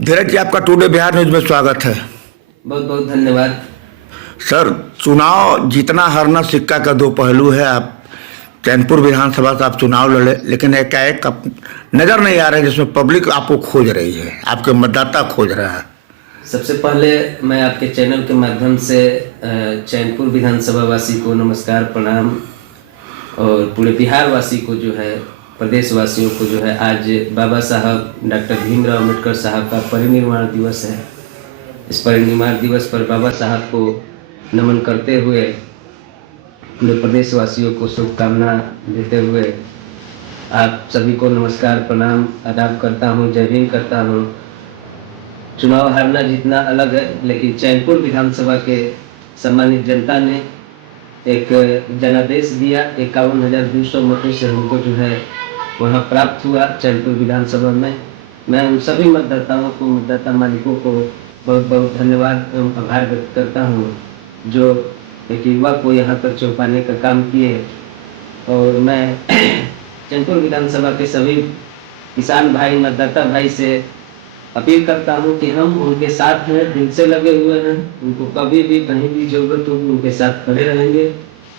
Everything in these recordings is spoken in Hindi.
धीरज जी, आपका टुडे बिहार न्यूज में स्वागत है। बहुत बहुत धन्यवाद। सर, चुनाव जीतना हारना सिक्का का दो पहलू है। आप चैनपुर विधानसभा से आप चुनाव लड़े, लेकिन एकाएक आप नजर नहीं आ रहे जिसमें पब्लिक आपको खोज रही है, आपके मतदाता खोज रहा है। सबसे पहले मैं आपके चैनल के माध्यम से चैनपुर विधानसभा वासी को नमस्कार प्रणाम, और पूरे बिहार वासी को जो है, प्रदेशवासियों को जो है, आज बाबा साहब डॉक्टर भीमराव अम्बेडकर साहब का परिनिर्वाण दिवस है। इस परिनिर्वाण दिवस पर बाबा साहब को नमन करते हुए पूरे प्रदेशवासियों को शुभकामना देते हुए आप सभी को नमस्कार प्रणाम आदाब करता हूँ, जय भीम करता हूँ। चुनाव हारना जीतना अलग है, लेकिन चैनपुर विधानसभा के सम्मानित जनता ने एक जनादेश दिया। 51,200 मतों से हमको जो है वहाँ प्राप्त हुआ चैनपुर विधानसभा में। मैं उन सभी मतदाताओं को, मतदाता मालिकों को बहुत बहुत धन्यवाद एवं आभार व्यक्त करता हूँ, जो एक युवा को यहाँ तक चौंकाने का काम किए। और मैं चैनपुर विधानसभा के सभी किसान भाई, मतदाता भाई से अपील करता हूँ कि हम उनके साथ हैं, दिल से लगे हुए हैं। उनको कभी भी कहीं भी जरूरत होगी उनके साथ खड़े रहेंगे,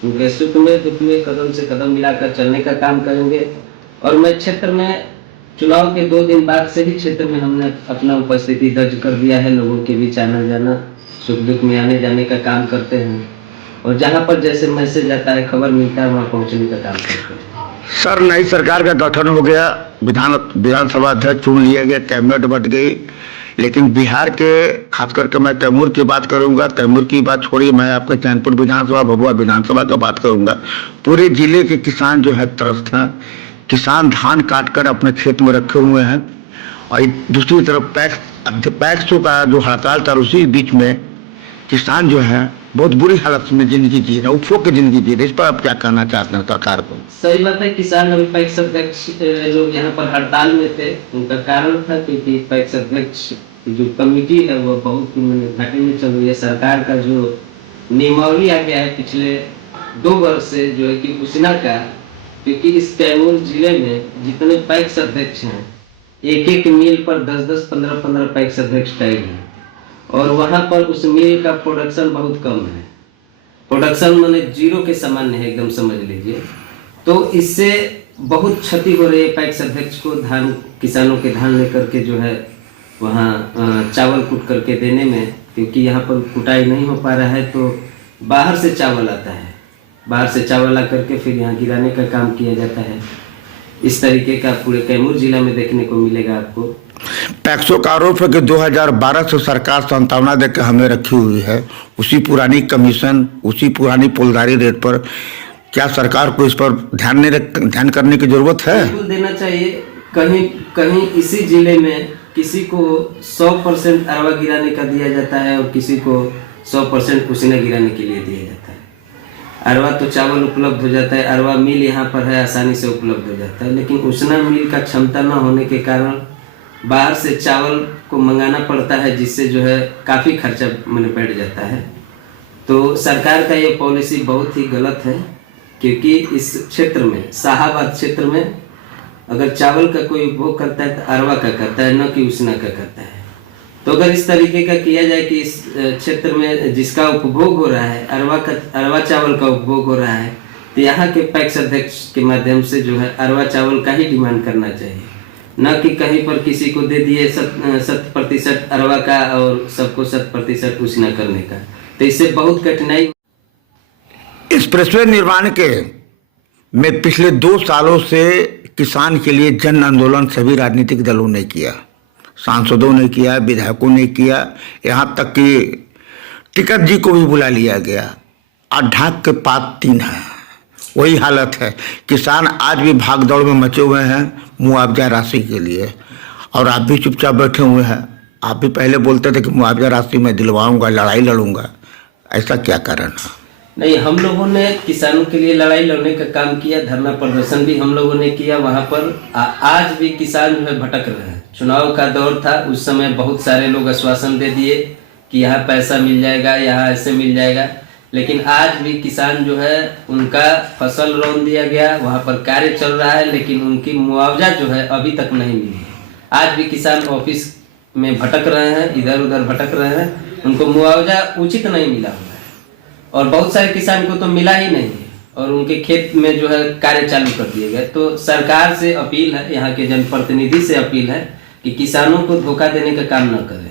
उनके सुख में दुख में कदम से कदम मिलाकर चलने का काम करेंगे। और मैं क्षेत्र में चुनाव के 2 दिन बाद से ही क्षेत्र में हमने अपना उपस्थिति दर्ज कर दिया है। लोगों के बीच आना जाना, सुख दुख में आने जाने का काम करते हैं, और जहाँ पर जैसे मैसेज आता है, खबर मिलता है, वहाँ पहुँचने का काम करते हैं। सर, नई सरकार का गठन हो गया, विधानसभा अध्यक्ष चुन लिया गया, कैबिनेट बट गई, लेकिन बिहार के खास करके मैं तैमूर की बात करूंगा। तैमूर की बात छोड़िए, मैं आपके चैनपुर विधानसभा, भभुआ विधानसभा का बात करूंगा। पूरे जिले के किसान जो है त्रस्त हैं। किसान धान काट कर अपने खेत में रखे हुए हैं, और दूसरी तरफ पैक्सों का जो हड़ताल था, उसी बीच में किसान जो है बहुत बुरी हालत में जिंदगी जी रहे, उपभोग की जिंदगी जी रहे। इस पर आप क्या कहना चाहते हैं सरकार को? सही बात है। किसान अभी पैक्स अध्यक्ष लोग यहाँ पर हड़ताल में थे। उनका कारण था क्योंकि पैक्स अध्यक्ष जो कमेटी है वो बहुत घाटे में चल रही है। सरकार का जो नियमावली आ गया है पिछले 2 वर्ष से, जो है कि उसीना का, क्योंकि इस कैमूर जिले में जितने पैक्स अध्यक्ष हैं, एक एक मिल पर 10-10, 15-15 पैक्स अध्यक्ष टैग हैं, और वहां पर उस मिल का प्रोडक्शन बहुत कम है। प्रोडक्शन माने जीरो के सामान्य है, एकदम समझ लीजिए। तो इससे बहुत क्षति हो रही है पैक्स अध्यक्ष को। धान, किसानों के धान लेकर के जो है वहाँ चावल कूट करके देने में, क्योंकि यहाँ पर कुटाई नहीं हो पा रहा है, तो बाहर से चावल आता है। बाहर से चावल ला करके फिर यहाँ गिराने का काम किया जाता है। इस तरीके का पूरे कैमूर जिला में देखने को मिलेगा आपको। पैक्सों का आरोप है कि 2012 से सरकार सांत्वना देकर हमें रखी हुई है, उसी पुरानी कमीशन, उसी पुरानी पुलदारी रेट पर। क्या सरकार को इस पर ध्यान करने की जरूरत है? बिल्कुल देना चाहिए। कहीं कहीं इसी जिले में किसी को 100% अरवा गिराने का दिया जाता है, और किसी को 100% उसीना गिराने के लिए दिया जाता है। अरवा तो चावल उपलब्ध हो जाता है, अरवा मिल यहाँ पर है, आसानी से उपलब्ध हो जाता है, लेकिन उसना मिल का क्षमता न होने के कारण बाहर से चावल को मंगाना पड़ता है, जिससे जो है काफ़ी खर्चा मैंने बैठ जाता है। तो सरकार का ये पॉलिसी बहुत ही गलत है, क्योंकि इस क्षेत्र में, शाहाबाद क्षेत्र में, अगर चावल का कोई उपभोग करता है तो अरवा का करता है, न कि उसना का करता है। तो अगर इस तरीके का किया जाए कि इस क्षेत्र में जिसका उपभोग हो रहा है, अरवा चावल का उपभोग हो रहा है, तो यहाँ के पैक्स अध्यक्ष के माध्यम से जो है अरवा चावल का ही डिमांड करना चाहिए, न कि कहीं पर किसी को दे दिए 100% अरवा का और सबको 100% उसना करने का। तो इससे बहुत कठिनाई। एक्सप्रेसवे निर्माण के में पिछले 2 सालों से किसान के लिए जन आंदोलन सभी राजनीतिक दलों ने किया, सांसदों ने किया, विधायकों ने किया, यहाँ तक कि टिकट जी को भी बुला लिया गया। और ढाक के पात 3 है, वही हालत है। किसान आज भी भाग दौड़ में मचे हुए हैं मुआवजा राशि के लिए, और आप भी चुपचाप बैठे हुए हैं। आप भी पहले बोलते थे कि मुआवजा राशि मैं दिलवाऊंगा, लड़ाई लड़ूंगा, ऐसा क्या कारण है? नहीं, हम लोगों ने किसानों के लिए लड़ाई लड़ने का काम किया, धरना प्रदर्शन भी हम लोगों ने किया वहाँ पर। आज भी किसान जो है भटक रहे हैं। चुनाव का दौर था, उस समय बहुत सारे लोग आश्वासन दे दिए कि यहाँ पैसा मिल जाएगा, यहाँ ऐसे मिल जाएगा, लेकिन आज भी किसान जो है उनका फसल रौंद दिया गया, वहाँ पर कार्य चल रहा है, लेकिन उनकी मुआवजा जो है अभी तक नहीं मिली है। आज भी किसान ऑफिस में भटक रहे हैं, इधर उधर भटक रहे हैं, उनको मुआवजा उचित नहीं मिला हुआ है और बहुत सारे किसान को तो मिला ही नहीं है और उनके खेत में जो है कार्य चालू कर दिए गए। तो सरकार से अपील है, यहाँ के जनप्रतिनिधि से अपील है कि किसानों को धोखा देने का काम न करें,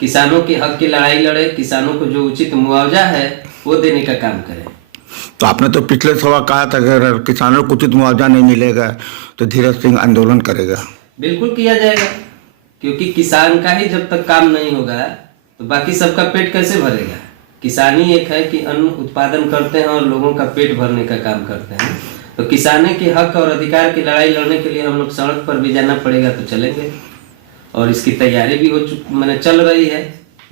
किसानों के हक की लड़ाई लड़े, किसानों को जो उचित मुआवजा है वो देने का काम करें। तो आपने तो पिछले सवा कहा था कि अगर किसानों को उचित मुआवजा नहीं मिलेगा तो धीरज सिंह आंदोलन करेगा। बिल्कुल किया जाएगा, क्योंकि किसान का ही जब तक काम नहीं होगा तो बाकी सबका पेट कैसे भरेगा। किसानी एक है कि अन्न उत्पादन करते हैं और लोगों का पेट भरने का काम करते हैं। तो किसानों के हक और अधिकार की लड़ाई लड़ने के लिए हम लोग सड़क पर भी जाना पड़ेगा तो चलेंगे और इसकी तैयारी भी मैंने चल रही है।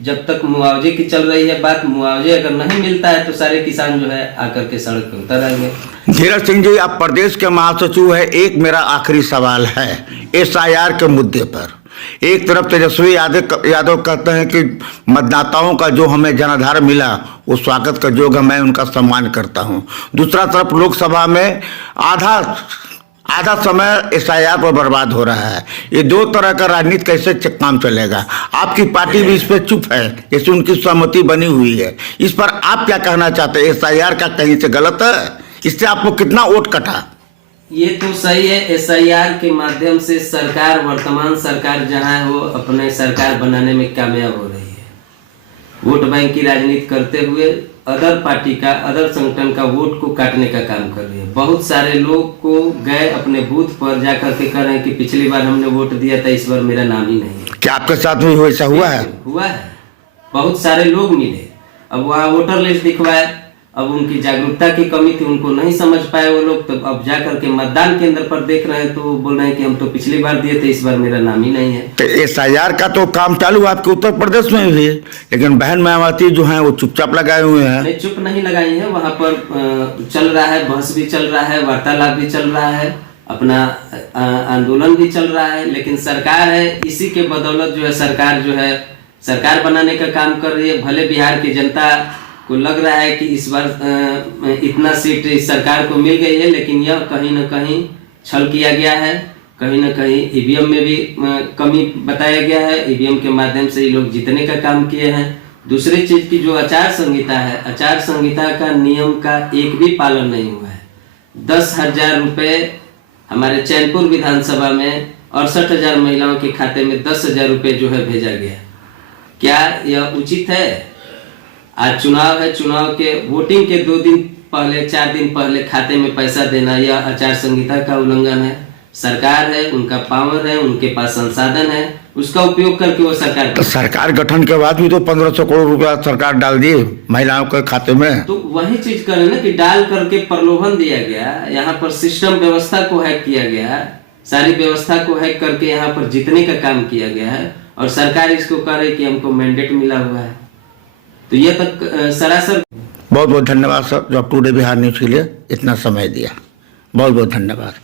जब तक मुआवजे की चल रही है बात, मुआवजे अगर नहीं मिलता है तो सारे किसान जो है आकर के सड़क पर उतर आएंगे। धीरज सिंह जी, आप प्रदेश के महासचिव है, एक मेरा आखिरी सवाल है SIR के मुद्दे पर। एक तरफ तेजस्वी यादव कहते हैं कि मतदाताओं का जो हमें जनाधार मिला वो स्वागत का योग्य है, मैं उनका सम्मान करता हूं। दूसरा तरफ लोकसभा में आधा समय SIR पर बर्बाद हो रहा है। ये दो तरह का राजनीति कैसे काम चलेगा? आपकी पार्टी भी इस पर चुप है, जैसे उनकी सहमति बनी हुई है। इस पर आप क्या कहना चाहते हैं? SIR का कहीं से गलत है? इससे आपको कितना वोट कटा? ये तो सही है, SIR के माध्यम से सरकार, वर्तमान सरकार जहां है वो अपने सरकार बनाने में कामयाब हो रही है। वोट बैंक की राजनीति करते हुए अदर पार्टी का, अदर संगठन का वोट को काटने का काम कर रही है। बहुत सारे लोग को गए अपने बूथ पर जाकर के कह रहे हैं कि पिछली बार हमने वोट दिया था, इस बार मेरा नाम ही नहीं है। क्या आपके साथ में ऐसा हुआ है? हुआ है, बहुत सारे लोग मिले, अब वहाँ वोटर लिस्ट दिखवाए, अब उनकी जागरूकता की कमी थी, उनको नहीं समझ पाए वो लोग, तो अब जाकर के मतदान केंद्र पर देख रहे हैं तो बोल रहे हैं कि हम तो पिछली बार दिए थे, इस बार मेरा नाम ही नहीं है। तो SIR का तो काम चालू आपके उत्तर प्रदेश में भी, लेकिन बहन मायावती जो हैं वो चुपचाप लगाए हुए हैं। नहीं, चुप नहीं लगाई है, वहाँ पर चल रहा है, बहस भी चल रहा है, वार्तालाप भी चल रहा है, अपना आंदोलन भी चल रहा है। लेकिन सरकार है, इसी के बदौलत जो है सरकार जो है सरकार बनाने का काम कर रही है। भले बिहार की जनता को लग रहा है कि इस बार इतना सीट इस सरकार को मिल गई है, लेकिन यह कहीं न कहीं छल किया गया है, कहीं न कहीं EVM में भी कमी बताया गया है। EVM के माध्यम से ये लोग जीतने का काम किए हैं। दूसरी चीज की जो आचार संहिता है, आचार संहिता का नियम का एक भी पालन नहीं हुआ है। 10,000 रुपये हमारे चैनपुर विधानसभा में 68,000 महिलाओं के खाते में 10,000 रुपये जो है भेजा गया। क्या यह उचित है? आज चुनाव है, चुनाव के वोटिंग के 2 दिन पहले, 4 दिन पहले खाते में पैसा देना यह आचार संहिता का उल्लंघन है। सरकार है, उनका पावर है, उनके पास संसाधन है, उसका उपयोग करके वो सरकार, तो सरकार गठन के बाद भी तो 1500 करोड़ रुपया सरकार डाल दी महिलाओं के खाते में। तो वही चीज करें ना कि डाल करके प्रलोभन दिया गया, यहाँ पर सिस्टम व्यवस्था को हैक किया गया, सारी व्यवस्था को हैक करके यहाँ पर जीतने का काम किया गया है और सरकार इसको कह रही कि हमको मैंडेट मिला हुआ है। तो यह तक सरासर। बहुत बहुत धन्यवाद सर, जो आप टुडे बिहार न्यूज के लिए इतना समय दिया। बहुत बहुत धन्यवाद।